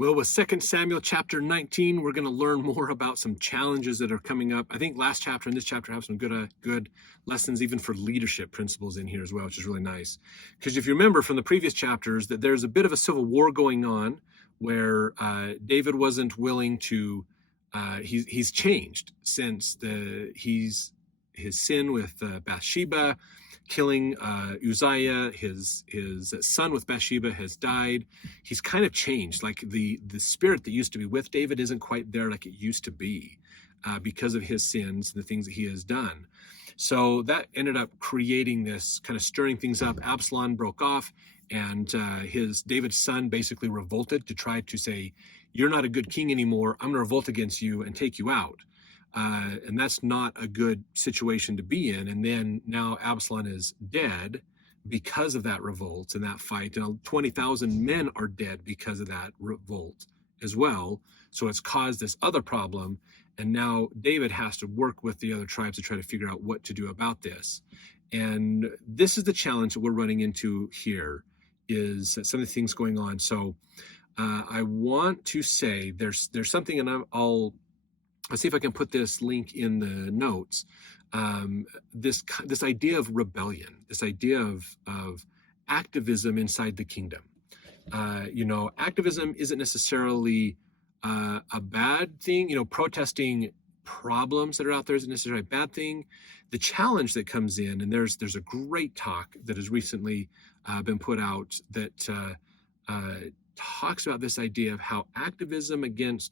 Well, with 2 Samuel chapter 19, we're going to learn more about some challenges that are coming up. I think last chapter and this chapter have some good lessons even for leadership principles in here as well, which is really nice. Because if you remember from the previous chapters that there's a bit of a civil war going on where David wasn't willing to, he's changed since his sin with Bathsheba, killing Uzziah, his son with Bathsheba has died. He's kind of changed. Like the spirit that used to be with David isn't quite there like it used to be because of his sins and the things that he has done. So that ended up creating this kind of stirring things up. Absalom broke off, and David's son basically revolted to try to say, "You're not a good king anymore. I'm going to revolt against you and take you out." And that's not a good situation to be in. And then now Absalom is dead because of that revolt and that fight. And 20,000 men are dead because of that revolt as well. So it's caused this other problem. And now David has to work with the other tribes to try to figure out what to do about this. And this is the challenge that we're running into here, is some of the things going on. So I want to say there's something, and I'll see if I can put this link in the notes. This idea of rebellion, this idea of activism inside the kingdom. Activism isn't necessarily a bad thing. Protesting problems that are out there isn't necessarily a bad thing. The challenge that comes in, and there's a great talk that has recently been put out that talks about this idea of how activism against